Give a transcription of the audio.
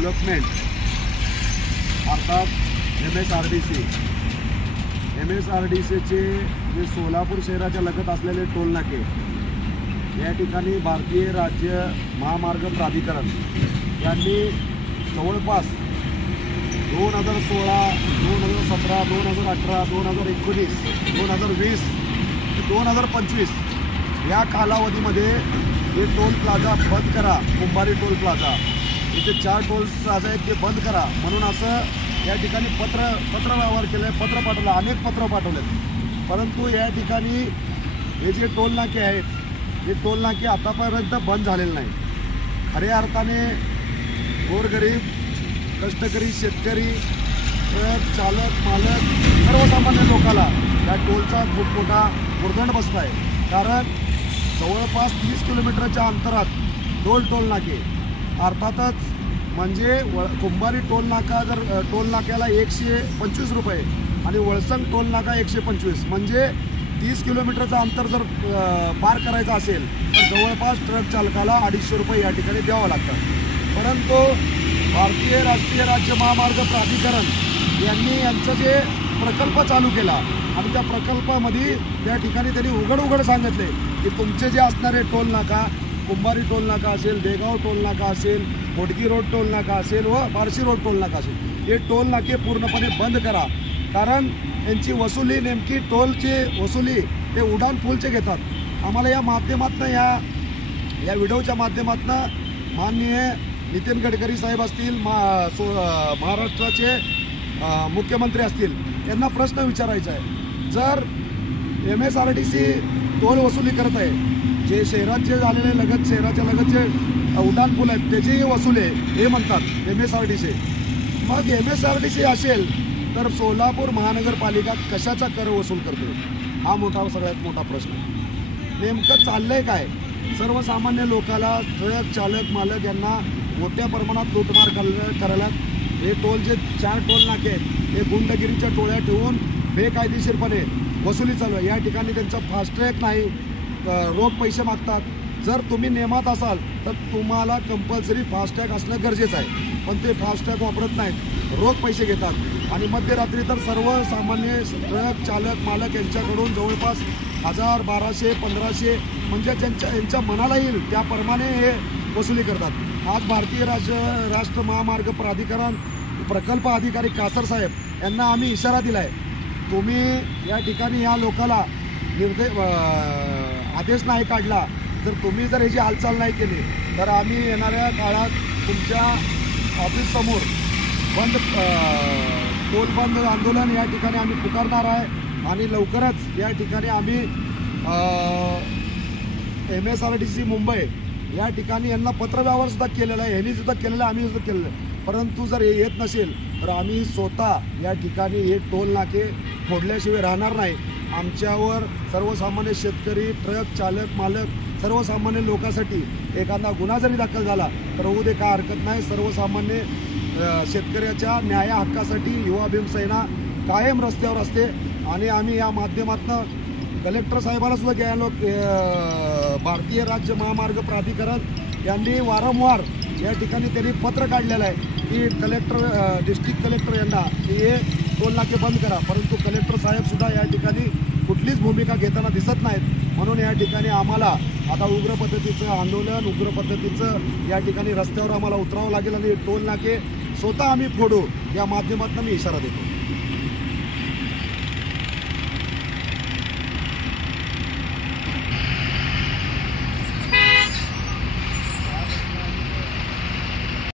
Development अर्थात MSRDCचे जे सोलापूर शहराच्या लगत असलेले टोलनाके या ठिकाणी भारतीय राज्य महामार्ग प्राधिकरण यांनी जवळपास 2016, 2017, 2018, 2019, 2020 ते 2025 या कालावधीमध्ये हे टोल प्लाझा बंद करा. कुंभारी टोल प्लाझा इथे 4 टोल प्लाझा आहेत ते बंद करा म्हणून असं या ठिकाणी पत्र व्यवहार केलं आहे, पत्र पाठवलं, अनेक पत्र पाठवलेत. परंतु या ठिकाणी हे जे टोल नाके आहेत हे टोल नाके आतापर्यंत बंद झालेले नाही. खऱ्या अर्थाने गोरगरीब, कष्टकरी, शेतकरी, ट्रक चालक, मालक, सर्वसामान्य लोकाला या टोलचा खूप मोठा उर्दंड बसला आहे. कारण जवळपास 30 किलोमीटरच्या अंतरात 2 टोल नाके, अर्थातच म्हणजे कुंभारी टोल नाका जर टोल नाक्याला 125 रुपये आणि वळसंग टोल नाका 125, म्हणजे 30 किलोमीटरचं अंतर जर पार करायचं असेल तर जवळपास ट्रक चालकाला 250 रुपये या ठिकाणी द्यावं लागतं. परंतु भारतीय राष्ट्रीय राज्य महामार्ग प्राधिकरण यांनी यांचं जे प्रकल्प चालू केला आणि त्या प्रकल्पामध्ये त्या ठिकाणी त्यांनी उघड सांगितले की तुमचे जे असणारे टोल नाका, कुंभारी टोल नाका असेल, देगाव टोल नाका असेल, होडगी रोड टोल नाका असेल व बार्शी रोड टोल नाका असेल, हे टोल नाके पूर्णपणे बंद करा. कारण यांची वसुली नेमकी टोलची वसुली हे उड्डाण पूलचे घेतात. आम्हाला या माध्यमातून या व्हिडिओच्या माध्यमातून माननीय नितीन गडकरी साहेब असतील, महाराष्ट्राचे मुख्यमंत्री असतील, यांना प्रश्न विचारायचा आहे. जर MSRDC टोल वसुली करत आहे, जे शहराचे झालेले शहराच्या लगतचे उड्डाण पूल आहेत त्याची वसुली हे म्हणतात MSRDC. मग MSRDC असेल तर सोलापूर महानगरपालिका कशाचा कर वसूल करते? हा सगळ्यात मोठा प्रश्न. नेमकं चाललंय काय? सर्वसामान्य लोकाला, ट्रक चालक, मालक यांना मोठ्या प्रमाणात लूटमार करायला हे टोल जे 4 टोल नाके आहेत हे गुंडगिरीच्या टोळ्या ठेवून बेकायदेशीरपणे वसुली चालू आहे. या ठिकाणी त्यांचा फास्ट्रॅग नाही, रोख पैसे मागतात. जर तुम्ही नियमात असाल तर तुम्हाला कंपल्सरी फास्टॅग असणं गरजेचं आहे, पण ते फास्टॅग वापरत नाहीत, रोख पैसे घेतात. आणि मध्यरात्री तर सर्वसामान्य ट्रक चालक, मालक यांच्याकडून जवळपास 1000, 1200, 1500 म्हणजे यांच्या मनाला येईल त्याप्रमाणे हे वसुली करतात. आज भारतीय राष्ट्र महामार्ग प्राधिकरण प्रकल्प अधिकारी कासर साहेब यांना आम्ही इशारा दिला आहे, तुम्ही या ठिकाणी या लोकाला आदेश नाही काढला, जर तुम्ही जर ह्याची हालचाल नाही केली तर आम्ही येणाऱ्या काळात तुमच्या ऑफिससमोर टोल बंद आंदोलन या ठिकाणी आम्ही पुकारणार आहे. आणि लवकरच या ठिकाणी आम्ही MSRDC मुंबई या ठिकाणी यांना पत्रव्यवहार सुद्धा केलेला आहे, ह्यांनी सुद्धा केलेलं आहे, आम्ही सुद्धा केलेलं आहे. परंतु जर हे येत नसेल तर आम्ही स्वतः या ठिकाणी हे टोल नाके फोडल्याशिवाय राहणार नाही. आमच्यावर सर्वसामान्य शेतकरी, ट्रक चालक, मालक, सर्वसामान्य लोकांसाठी एखादा गुन्हा जरी दाखल झाला तर होऊ दे, काय हरकत नाही. सर्वसामान्य शेतकऱ्याच्या न्याय हक्कासाठी युवा भीमसेना कायम रस्त्यावर असते. आणि आम्ही या माध्यमातून कलेक्टर साहेबांना सुद्धा घ्यायला, भारतीय राज्य महामार्ग प्राधिकरण यांनी वारंवार या ठिकाणी त्यांनी पत्र काढलेलं आहे की डिस्ट्रिक्ट कलेक्टर यांना की हे टोल नाके बंद करा. परंतु कलेक्टर साहेबसुद्धा या ठिकाणी कुठलीच भूमिका घेताना दिसत नाहीत. म्हणून या ठिकाणी आम्हाला आता उग्र पद्धतीचं आंदोलन, उग्र पद्धतीचं या ठिकाणी रस्त्यावर आम्हाला उतरावं लागेल आणि टोल नाके स्वतः आम्ही फोडू या माध्यमातून मी इशारा देतो.